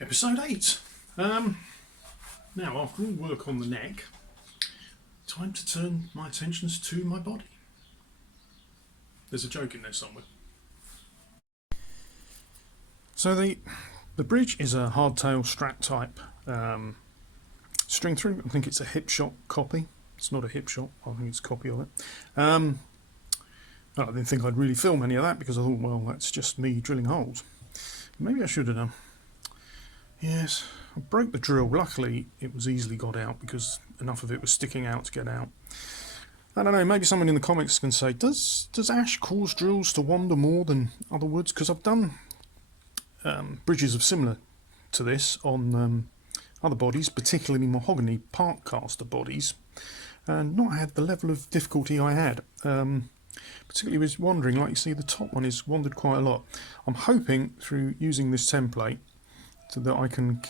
Episode 8. Now, after all work on the neck, time to turn my attentions to my body. There's a joke in there somewhere. So the bridge is a hardtail strap type string through. I think it's a hip shot copy. It's not a hip shot, I think it's a copy of it. I didn't think I'd really film any of that because I thought, well, that's just me drilling holes. Maybe I should have done. Yes, I broke the drill. Luckily, it was easily got out because enough of it was sticking out to get out. I don't know, maybe someone in the comments can say, does ash cause drills to wander more than other woods? Because I've done bridges of similar to this on other bodies, particularly mahogany park caster bodies, and not had the level of difficulty I had. Particularly with wandering, like you see, the top one is wandered quite a lot. I'm hoping through using this template so that I can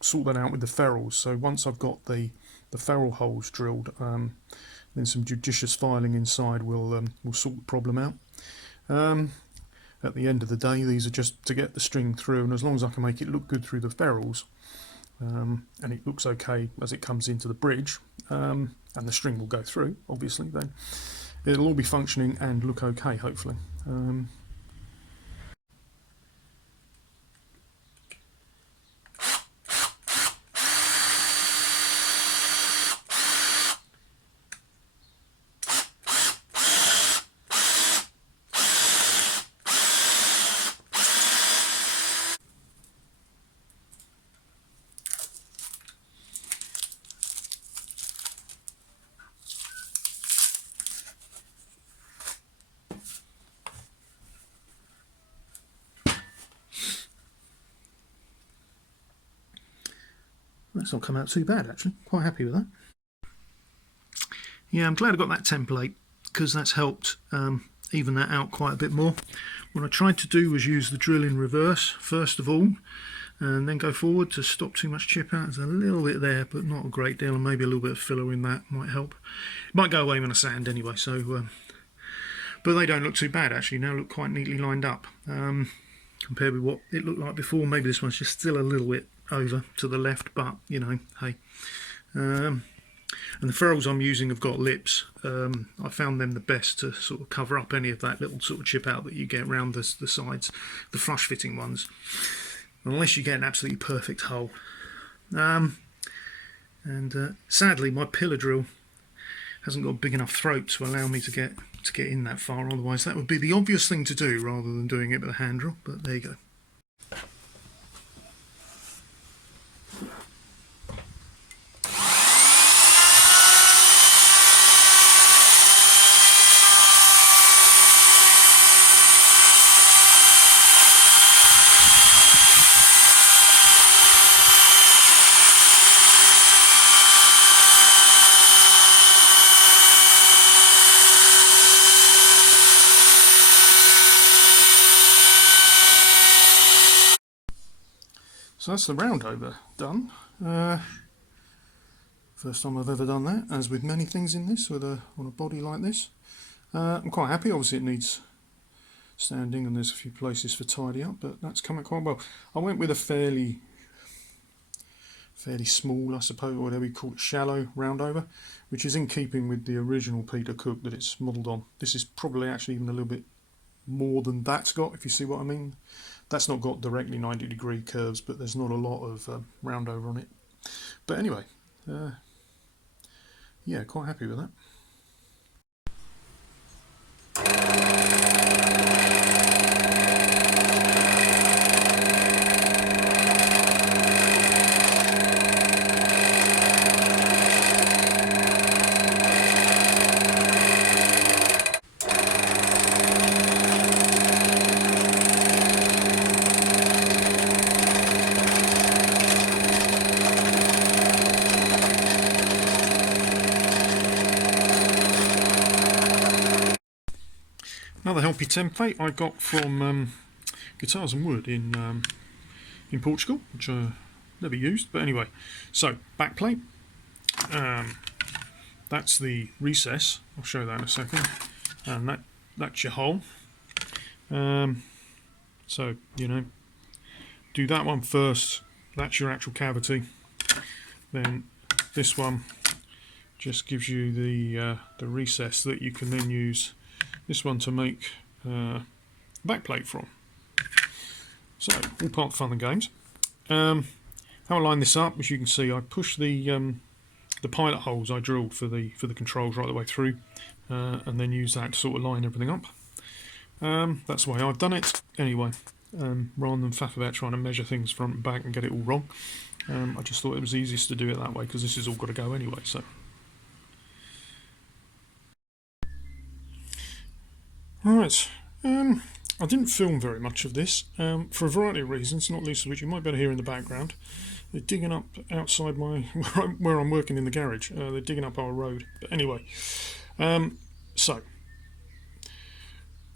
sort that out with the ferrules. So once I've got the ferrule holes drilled, then some judicious filing inside will sort the problem out. At the end of the day, these are just to get the string through, and as long as I can make it look good through the ferrules, and it looks okay as it comes into the bridge, and the string will go through, obviously, then it'll all be functioning and look okay, hopefully. That's not come out too bad, actually. Quite happy with that. Yeah, I'm glad I got that template because that's helped even that out quite a bit more. What I tried to do was use the drill in reverse first of all, and then go forward to stop too much chip out. There's a little bit there, but not a great deal, and maybe a little bit of filler in that might help. It might go away when I sand anyway, so but they don't look too bad actually. Now look quite neatly lined up compared with what it looked like before. Maybe this one's just still a little bit over to the left, but you know, hey. And the ferrules I'm using have got lips. I found them the best to sort of cover up any of that little sort of chip out that you get around the sides, the flush fitting ones, unless you get an absolutely perfect hole. Sadly my pillar drill hasn't got a big enough throat to allow me to get in that far, otherwise that would be the obvious thing to do rather than doing it with a hand drill, but there you go. So that's the round over done. First time I've ever done that, as with many things in this, on a body like this. I'm quite happy. Obviously it needs sanding and there's a few places for tidy up, but that's come out quite well. I went with a fairly small, I suppose, or whatever you call it, shallow round over, which is in keeping with the original Peter Cook that it's modelled on. This is probably actually even a little bit more than that's got, if you see what I mean. That's not got directly 90-degree curves, but there's not a lot of round over on it. But anyway, yeah, quite happy with that. Another helpy template I got from Guitars and Wood in Portugal, which I never used, but anyway. So back plate, that's the recess. I'll show that in a second, and that's your hole. So you know, do that one first, that's your actual cavity. Then this one just gives you the recess that you can then use this one to make backplate from. So all part of fun and games. How I line this up, as you can see, I push the pilot holes I drilled for the controls right the way through, and then use that to sort of line everything up. That's the way I've done it anyway. Rather than faff about trying to measure things front and back and get it all wrong, I just thought it was easiest to do it that way because this has all got to go anyway. So. Right, I didn't film very much of this for a variety of reasons, not least of which you might be able to hear in the background. They're digging up outside where I'm working in the garage. They're digging up our road. But anyway, so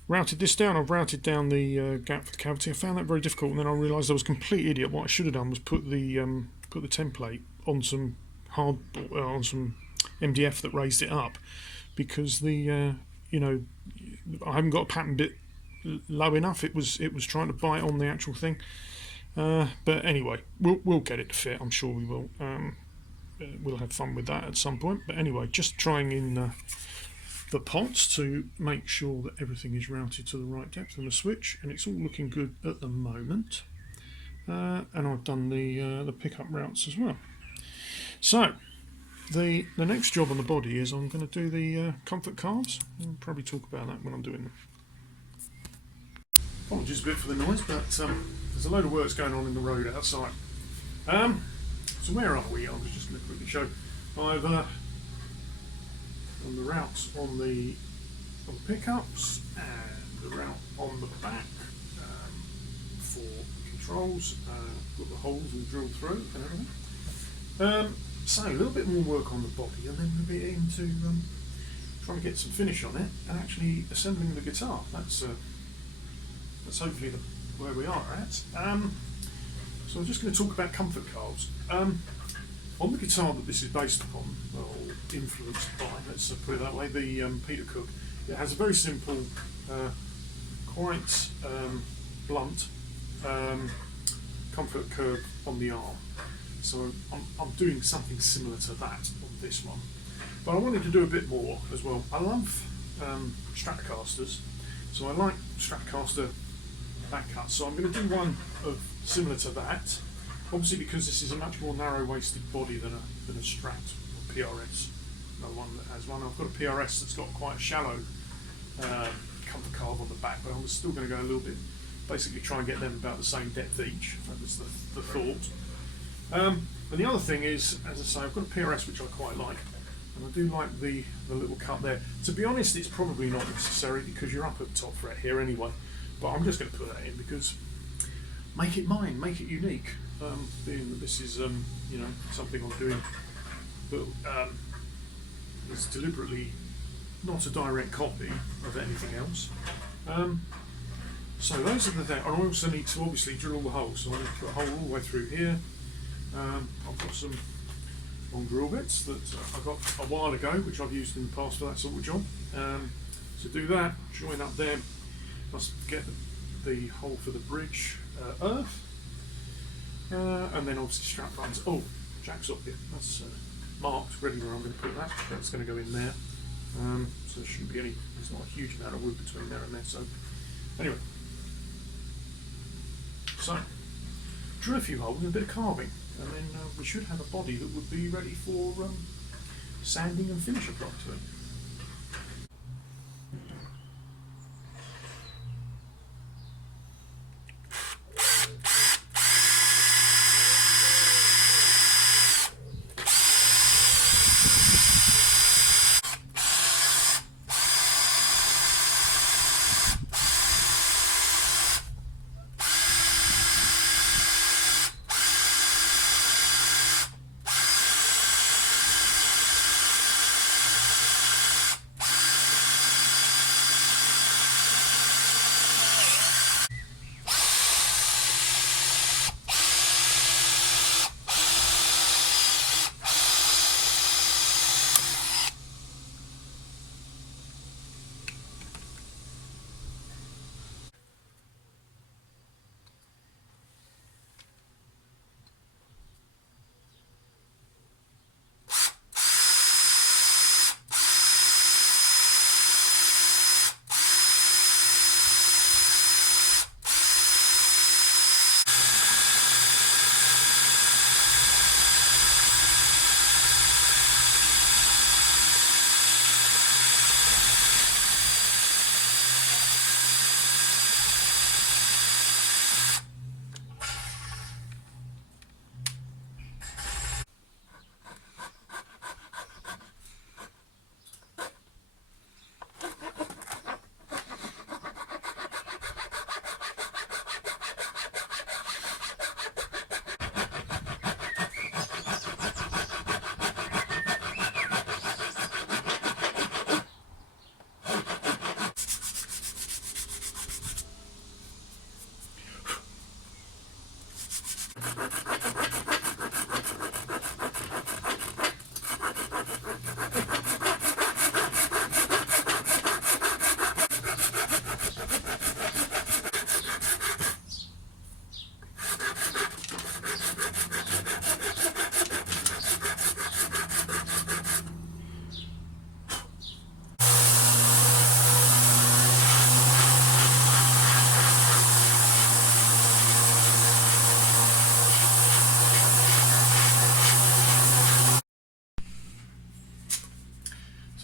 routed this down. I've routed down the gap for the cavity. I found that very difficult, and then I realised I was a complete idiot. What I should have done was put the template on some on some MDF that raised it up, because the I haven't got a pattern bit low enough. It was trying to bite on the actual thing. But anyway, we'll get it to fit. I'm sure we will. We'll have fun with that at some point. But anyway, just trying in the pots to make sure that everything is routed to the right depth on the switch, and it's all looking good at the moment. And I've done the pickup routes as well. So the next job on the body is I'm going to do the comfort carves. I'll probably talk about that when I'm doing them. Apologies a bit for the noise, but there's a load of works going on in the road outside. So where are we? I was just going to quickly show. I've done the routes on the pickups and the route on the back for the controls. Got the holes all drilled through and everything. So a little bit more work on the body, and then we'll be into trying to get some finish on it and actually assembling the guitar. That's hopefully where we are at. So I'm just going to talk about comfort carves. On the guitar that this is based upon, or influenced by, let's put it that way, the Peter Cook, it has a very simple, quite blunt comfort curve on the arm. So I'm doing something similar to that on this one. But I wanted to do a bit more as well. I love Stratocasters, so I like Stratocaster back cuts. So I'm going to do one similar to that. Obviously, because this is a much more narrow-waisted body than a Strat or PRS. Another one that has one. I've got a PRS that's got quite a shallow comfort carve on the back, but I'm still going to go a little bit, basically try and get them about the same depth each. That was the thought. And the other thing is, as I say, I've got a PRS which I quite like, and I do like the little cut there. To be honest, it's probably not necessary because you're up at the top fret here anyway, but I'm just going to put that in because make it mine, make it unique. Being that this is something I'm doing that is deliberately not a direct copy of anything else. So those are the things. I also need to obviously drill the holes, so I need to put a hole all the way through here. I've got some long drill bits that I got a while ago, which I've used in the past for that sort of job. To do that, join up there, must get the hole for the bridge earth, and then obviously strap runs. Oh, jack's up here. That's marked, ready where I'm going to put that. That's going to go in there. So there shouldn't be there's not a huge amount of wood between there and there. So anyway, so drill a few holes and a bit of carving, and then we should have a body that would be ready for sanding and finish applied to it.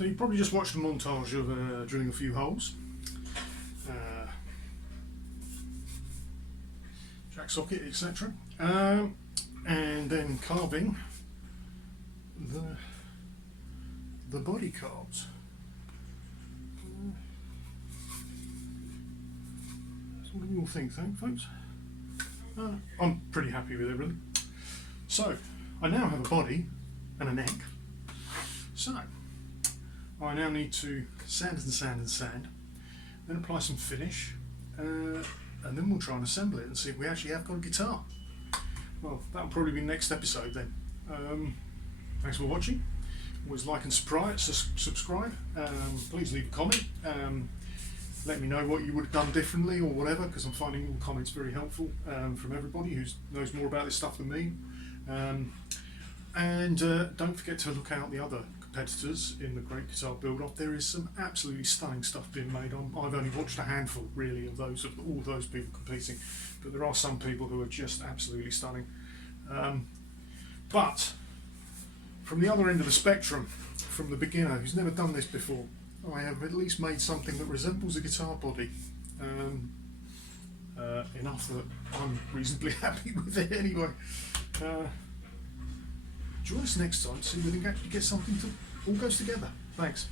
So you probably just watched a montage of drilling a few holes, jack socket, etc., and then carving the body cards. What do you all think, folks? I'm pretty happy with everything. So I now have a body and a neck. So I now need to sand and sand and sand, then apply some finish, and then we'll try and assemble it and see if we actually have got a guitar. Well, that'll probably be next episode then. Thanks for watching. Always like and subscribe. Please leave a comment. Let me know what you would have done differently or whatever, because I'm finding all comments very helpful from everybody who knows more about this stuff than me. And don't forget to look out the other competitors in the Great Guitar Build-Off. There is some absolutely stunning stuff being made. I've only watched a handful, really, of all those people competing, but there are some people who are just absolutely stunning. But from the other end of the spectrum, from the beginner who's never done this before, I have at least made something that resembles a guitar body. Enough that I'm reasonably happy with it anyway. Join us next time to see if we can actually get something that all goes together. Thanks.